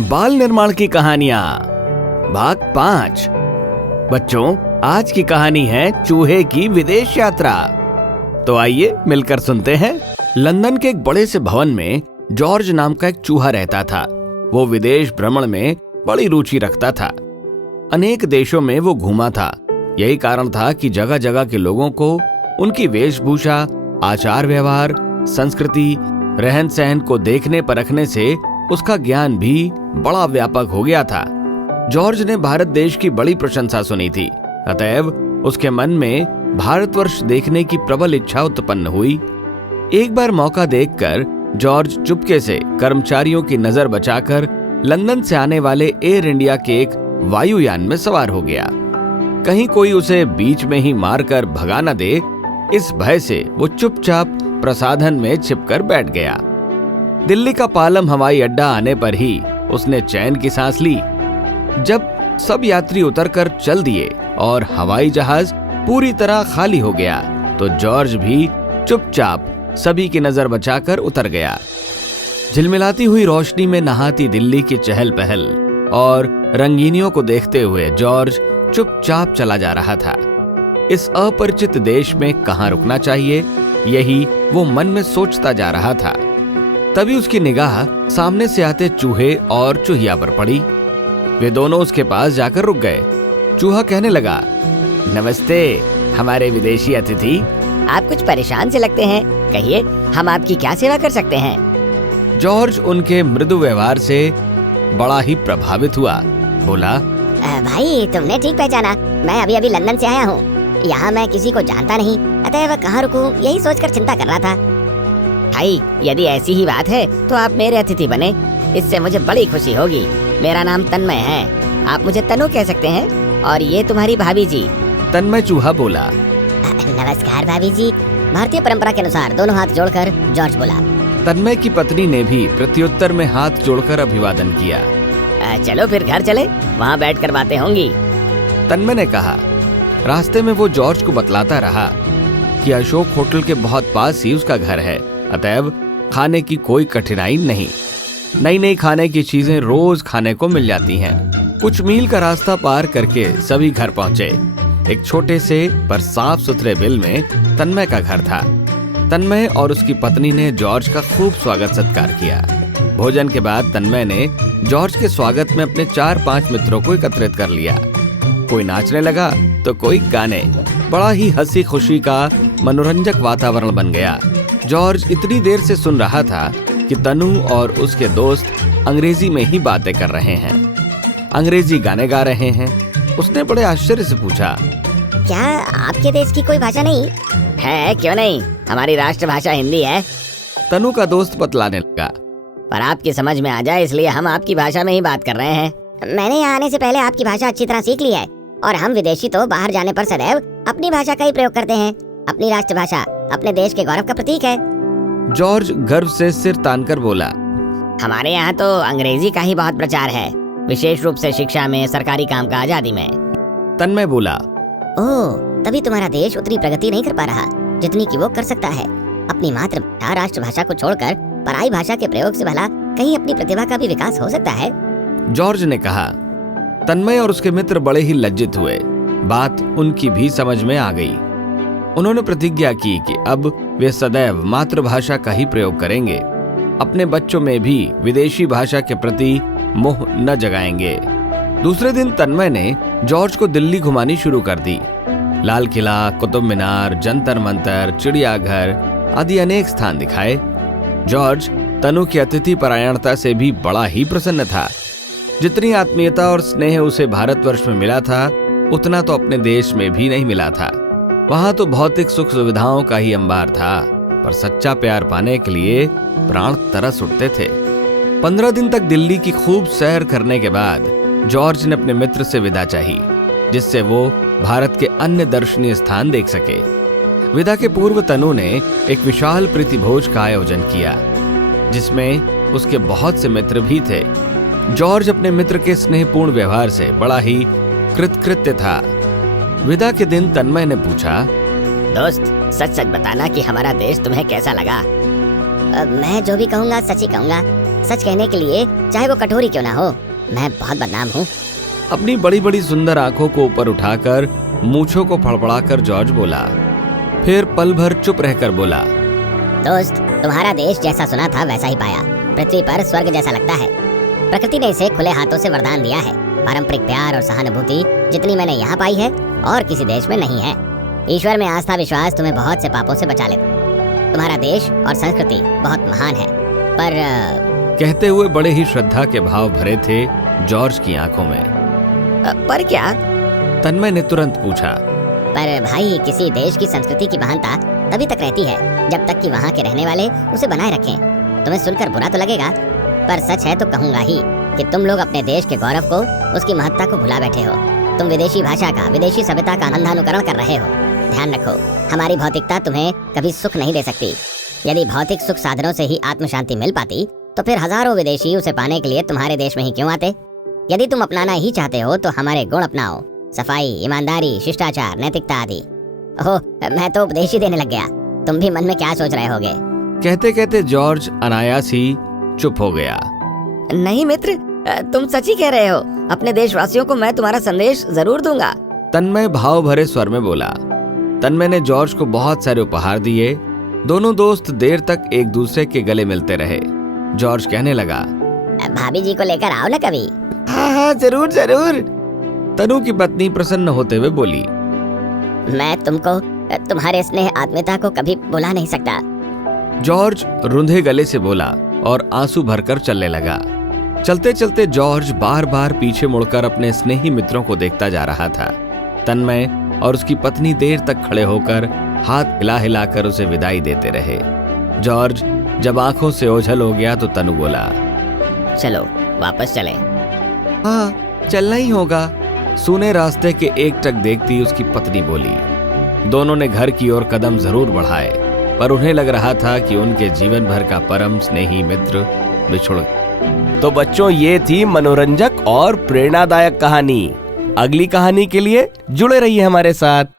बाल निर्माण की कहानियां भाग 5। बच्चों, आज की कहानी है चूहे की विदेश यात्रा। तो आइए मिलकर सुनते हैं। लंदन के एक बड़े से भवन में जॉर्ज नाम का एक चूहा रहता था। वो विदेश भ्रमण में बड़ी रुचि रखता था। अनेक देशों में वो घूमा था। यही कारण था कि जगह जगह के लोगों को उनकी वेशभूषा, आचार व्यवहार, संस्कृति, रहन सहन को देखने परखने से उसका ज्ञान भी बड़ा व्यापक हो गया था। जॉर्ज ने भारत देश की बड़ी प्रशंसा सुनी थी, अतएव उसके मन में भारतवर्ष देखने की प्रबल इच्छा उत्पन्न हुई। एक बार मौका देखकर जॉर्ज चुपके से कर्मचारियों की नजर बचाकर लंदन से आने वाले एयर इंडिया के एक वायुयान में सवार हो गया। कहीं कोई उसे बीच में ही मारकर भगा न दे, इस भय से वो चुपचाप प्रसाधन में छिपकर बैठ गया। दिल्ली का पालम हवाई अड्डा आने पर ही उसने चैन की सांस ली। जब सब यात्री उतरकर चल दिए और हवाई जहाज पूरी तरह खाली हो गया, तो जॉर्ज भी चुपचाप सभी की नजर बचाकर उतर गया। झिलमिलाती हुई रोशनी में नहाती दिल्ली की चहल पहल और रंगीनियों को देखते हुए जॉर्ज चुपचाप चला जा रहा था। इस अपरिचित देश में कहाँ रुकना चाहिए, यही वो मन में सोचता जा रहा था। तभी उसकी निगाह सामने से आते चूहे और चूहिया पर पड़ी। वे दोनों उसके पास जाकर रुक गए। चूहा कहने लगा, नमस्ते हमारे विदेशी अतिथि। आप कुछ परेशान से लगते हैं, कहिए हम आपकी क्या सेवा कर सकते हैं। जॉर्ज उनके मृदु व्यवहार से बड़ा ही प्रभावित हुआ। बोला, भाई तुमने ठीक पहचाना, मैं अभी अभी लंदन से आया हूँ। यहाँ मैं किसी को जानता नहीं, अतः वह कहाँ रुकूं यही सोचकर चिंता कर रहा था। भाई यदि ऐसी ही बात है तो आप मेरे अतिथि बने, इससे मुझे बड़ी खुशी होगी। मेरा नाम तन्मय है, आप मुझे तनु कह सकते हैं। और ये तुम्हारी भाभी जी। तन्मय चूहा बोला। नमस्कार भाभी जी। भारतीय परंपरा के अनुसार दोनों हाथ जोड़कर जॉर्ज बोला। तन्मय की पत्नी ने भी प्रत्युत्तर में हाथ जोड़कर अभिवादन किया। चलो फिर घर चले, वहाँ बैठकर बातें होंगी। तन्मय ने कहा। रास्ते में वो जॉर्ज को बतलाता रहा कि अशोक होटल के बहुत पास ही उसका घर है, अतएव खाने की कोई कठिनाई नहीं। नई नई खाने की चीजें रोज खाने को मिल जाती हैं। कुछ मील का रास्ता पार करके सभी घर पहुंचे। एक छोटे से पर साफ सुथरे बिल में तन्मय का घर था। तन्मय और उसकी पत्नी ने जॉर्ज का खूब स्वागत सत्कार किया। भोजन के बाद तन्मय ने जॉर्ज के स्वागत में अपने 4-5 मित्रों को एकत्रित कर लिया। कोई नाचने लगा तो कोई गाने। बड़ा ही हंसी खुशी का मनोरंजक वातावरण बन गया। जॉर्ज इतनी देर से सुन रहा था कि तनु और उसके दोस्त अंग्रेजी में ही बातें कर रहे हैं, अंग्रेजी गाने गा रहे हैं। उसने बड़े आश्चर्य से पूछा, क्या आपके देश की कोई भाषा नहीं है? क्यों नहीं, हमारी राष्ट्रभाषा हिंदी है। तनु का दोस्त बतलाने लगा। पर आपकी समझ में आ जाए इसलिए हम आपकी भाषा में ही बात कर रहे हैं। मैंने यहाँ आने से पहले आपकी भाषा अच्छी तरह सीख ली है, और हम विदेशी तो बाहर जाने पर सदैव अपनी भाषा का ही प्रयोग करते हैं। अपनी राष्ट्रभाषा अपने देश के गौरव का प्रतीक है। जॉर्ज गर्व से सिर तानकर बोला, हमारे यहाँ तो अंग्रेजी का ही बहुत प्रचार है, विशेष रूप से शिक्षा में, सरकारी कामकाज आदि में। तन्मय बोला, ओह, तभी तुम्हारा देश उतनी प्रगति नहीं कर पा रहा जितनी कि वो कर सकता है। अपनी मातृभाषा, राष्ट्रभाषा को छोड़कर पराई भाषा के प्रयोग से भला कहीं अपनी प्रतिभा का भी विकास हो सकता है। जॉर्ज ने कहा। तन्मय और उसके मित्र बड़े ही लज्जित हुए। बात उनकी भी समझ में आ गई। उन्होंने प्रतिज्ञा की कि अब वे सदैव मातृभाषा का ही प्रयोग करेंगे। अपने बच्चों में भी विदेशी भाषा के प्रति मोह न जगाएंगे। दूसरे दिन तन्मय ने जॉर्ज को दिल्ली घुमानी शुरू कर दी। लाल किला, कुतुब मीनार, जंतर मंतर, चिड़ियाघर आदि अनेक स्थान दिखाए। जॉर्ज तनु की अतिथि परायणता से भी बड़ा ही प्रसन्न था। जितनी आत्मीयता और स्नेह उसे भारतवर्ष में मिला था, उतना तो अपने देश में भी नहीं मिला था। वहां तो भौतिक सुख सुविधाओं का ही अंबार था, पर सच्चा प्यार पाने के लिए प्राण तरस उठते थे। 15 दिन तक दिल्ली की खूब सैर करने के बाद जॉर्ज ने अपने मित्र से विदा चाही, जिससे वो भारत के अन्य दर्शनीय स्थान देख सके। विदा के पूर्व तनु ने एक विशाल प्रीतिभोज का आयोजन किया, जिसमें उसके बहुत से मित्र भी थे। जॉर्ज अपने मित्र के स्नेहपूर्ण व्यवहार से बड़ा ही कृतकृत्य था। विदा के दिन तन्मय ने पूछा, दोस्त सच सच बताना कि हमारा देश तुम्हें कैसा लगा। मैं जो भी कहूँगा सच ही कहूँगा। सच कहने के लिए चाहे वो कठोरी क्यों ना हो, मैं बहुत बदनाम हूँ। अपनी बड़ी बड़ी सुंदर आंखों को ऊपर उठाकर मूंछों को फड़फड़ाकर जॉर्ज बोला, फिर पल भर चुप रहकर बोला, दोस्त, तुम्हारा देश जैसा सुना था वैसा ही पाया। पृथ्वी पर स्वर्ग जैसा लगता है। प्रकृति ने इसे खुले हाथों से वरदान दिया है। पारंपरिक प्यार और सहानुभूति जितनी मैंने यहाँ पाई है और किसी देश में नहीं है। ईश्वर में आस्था विश्वास तुम्हें बहुत से पापों से बचा ले। तुम्हारा देश और संस्कृति बहुत महान है, पर कहते हुए बड़े ही श्रद्धा के भाव भरे थे जॉर्ज की आंखों में। पर क्या? तन्मय ने तुरंत पूछा। पर भाई, किसी देश की संस्कृति की महानता तभी तक रहती है जब तक कि वहाँ के रहने वाले उसे बनाए रखें। तुम्हें सुनकर बुरा तो लगेगा, पर सच है तो कहूँगा ही कि तुम लोग अपने देश के गौरव को, उसकी महत्ता को भुला बैठे हो। तुम विदेशी भाषा का, विदेशी सभ्यता का अंधानुकरण कर रहे हो। ध्यान रखो, हमारी भौतिकता तुम्हें कभी सुख नहीं दे सकती। यदि भौतिक सुख साधनों से ही आत्म शांति मिल पाती तो फिर हजारों विदेशी उसे पाने के लिए तुम्हारे देश में ही क्यों आते? यदि तुम अपनाना ही चाहते हो तो हमारे गुण अपनाओ, सफाई, ईमानदारी, शिष्टाचार, नैतिकता आदि। ओह, मैं तो उपदेश ही देने लग गया। तुम भी मन में क्या सोच रहे होगे? कहते कहते जॉर्ज अनायास ही चुप हो गया। नहीं मित्र, तुम सच ही कह रहे हो। अपने देशवासियों को मैं तुम्हारा संदेश जरूर दूंगा। तन्मय भाव भरे स्वर में बोला। तन्मय ने जॉर्ज को बहुत सारे उपहार दिए। दोनों दोस्त देर तक एक दूसरे के गले मिलते रहे। जॉर्ज कहने लगा, भाभी जी को लेकर आओ ना कभी। हाँ, जरूर जरूर। तनु की पत्नी प्रसन्न होते हुए बोली, मैं तुमको तुम्हारे स्नेह आत्मीयता को कभी भुला नहीं सकता। जॉर्ज रुंधे गले से बोला और आंसू भरकर चलने लगा। चलते चलते जॉर्ज बार बार पीछे मुड़कर अपने स्नेही मित्रों को देखता जा रहा था। तन्मय और उसकी पत्नी देर तक खड़े होकर हाथ हिला हिलाकर उसे विदाई देते रहे। जॉर्ज जब आंखों से ओझल हो गया तो तनु बोला, चलो वापस चलें। हाँ, चलना ही होगा। सूने रास्ते के एकटक देखती उसकी पत्नी बोली। दोनों ने घर की ओर कदम जरूर बढ़ाए, पर उन्हें लग रहा था कि उनके जीवन भर का परम स्नेही मित्र बिछुड़ गया। तो बच्चों, ये थी मनोरंजक और प्रेरणादायक कहानी। अगली कहानी के लिए जुड़े रहिए हमारे साथ।